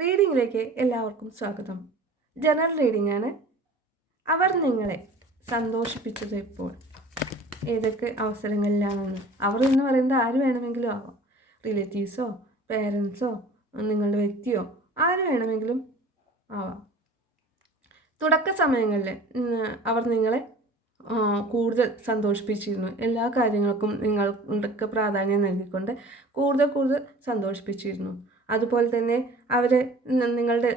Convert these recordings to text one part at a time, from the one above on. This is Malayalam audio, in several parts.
റീഡിങ്ങിലേക്ക് എല്ലാവർക്കും സ്വാഗതം. ജനറൽ റീഡിംഗ് ആണ്. അവർ നിങ്ങളെ സന്തോഷിപ്പിച്ചത് എപ്പോൾ, ഏതൊക്കെ അവസരങ്ങളിലാണെന്ന്. അവർ എന്ന് പറയുന്നത് ആര് വേണമെങ്കിലും ആവാം. റിലേറ്റീവ്സോ, പേരൻസോ, നിങ്ങളുടെ വ്യക്തിയോ, ആര് വേണമെങ്കിലും ആവാം. തുടക്ക സമയങ്ങളിൽ അവർ നിങ്ങളെ കൂടുതൽ സന്തോഷിപ്പിച്ചിരുന്നു. എല്ലാ കാര്യങ്ങൾക്കും നിങ്ങൾക്ക് പ്രാധാന്യം നൽകിക്കൊണ്ട് കൂടുതൽ സന്തോഷിപ്പിച്ചിരുന്നു. അതുപോലെ തന്നെ അവർ നിങ്ങളുടെ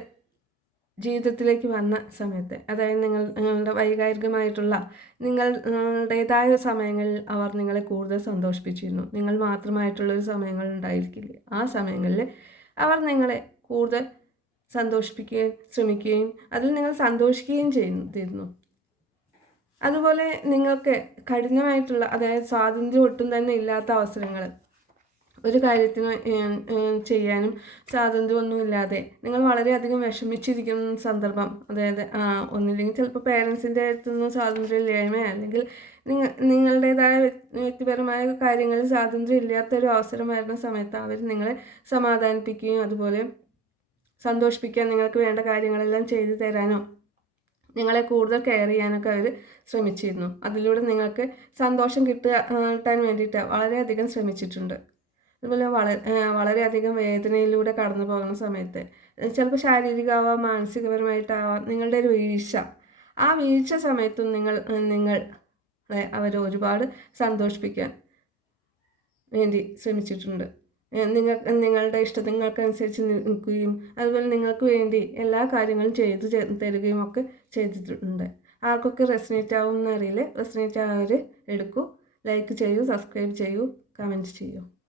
ജീവിതത്തിലേക്ക് വന്ന സമയത്ത്, അതായത് നിങ്ങളുടെ വൈകാരികമായിട്ടുള്ള നിങ്ങളുടേതായ സമയങ്ങളിൽ അവർ നിങ്ങളെ കൂടുതൽ സന്തോഷിപ്പിച്ചിരുന്നു. നിങ്ങൾ മാത്രമായിട്ടുള്ളൊരു സമയങ്ങൾ ഉണ്ടായിരിക്കില്ലേ, ആ സമയങ്ങളിൽ അവർ നിങ്ങളെ കൂടുതൽ സന്തോഷിപ്പിക്കുകയും ശ്രമിക്കുകയും അതിൽ നിങ്ങൾ സന്തോഷിക്കുകയും ചെയ്തിരുന്നു. അതുപോലെ നിങ്ങൾക്ക് കഠിനമായിട്ടുള്ള, അതായത് സ്വാതന്ത്ര്യം ഒട്ടും തന്നെ ഇല്ലാത്ത അവസരങ്ങൾ, ഒരു കാര്യത്തിന് ചെയ്യാനും സ്വാതന്ത്ര്യമൊന്നുമില്ലാതെ നിങ്ങൾ വളരെയധികം വിഷമിച്ചിരിക്കുന്ന സന്ദർഭം, അതായത് ഒന്നില്ലെങ്കിൽ ചിലപ്പോൾ പേരൻസിൻ്റെ അടുത്തുനിന്ന് സ്വാതന്ത്ര്യമില്ലായ്മ, അല്ലെങ്കിൽ നിങ്ങളുടേതായ വ്യക്തിപരമായ കാര്യങ്ങളിൽ സ്വാതന്ത്ര്യം ഇല്ലാത്തൊരു അവസരം വരുന്ന സമയത്ത് അവർ നിങ്ങളെ സമാധാനിപ്പിക്കുകയും അതുപോലെ സന്തോഷിപ്പിക്കാൻ നിങ്ങൾക്ക് വേണ്ട കാര്യങ്ങളെല്ലാം ചെയ്തു തരാനോ നിങ്ങളെ കൂടുതൽ കെയർ ചെയ്യാനൊക്കെ അവർ ശ്രമിച്ചിരുന്നു. അതിലൂടെ നിങ്ങൾക്ക് സന്തോഷം കിട്ടാൻ വേണ്ടിയിട്ട് വളരെയധികം ശ്രമിച്ചിട്ടുണ്ട്. അതുപോലെ വളരെയധികം വേദനയിലൂടെ കടന്നു പോകുന്ന സമയത്ത് ചിലപ്പോൾ ശാരീരികമാവാം, മാനസികപരമായിട്ടാവാം, നിങ്ങളുടെ ഒരു വീഴ്ച, ആ വീഴ്ച സമയത്തും നിങ്ങളെ അവർ ഒരുപാട് സന്തോഷിപ്പിക്കാൻ വേണ്ടി ശ്രമിച്ചിട്ടുണ്ട്. നിങ്ങളുടെ ഇഷ്ടങ്ങൾക്കനുസരിച്ച് നിൽക്കുകയും അതുപോലെ നിങ്ങൾക്ക് വേണ്ടി എല്ലാ കാര്യങ്ങളും ചെയ്തു തരികയും ഒക്കെ ചെയ്തിട്ടുണ്ട്. ആർക്കൊക്കെ റെസനേറ്റ് ആവും എന്നറിയില്ല. റെസനേറ്റ് ആയവർ എടുക്കൂ, ലൈക്ക് ചെയ്യൂ, സബ്സ്ക്രൈബ് ചെയ്യൂ, കമൻറ്റ് ചെയ്യൂ.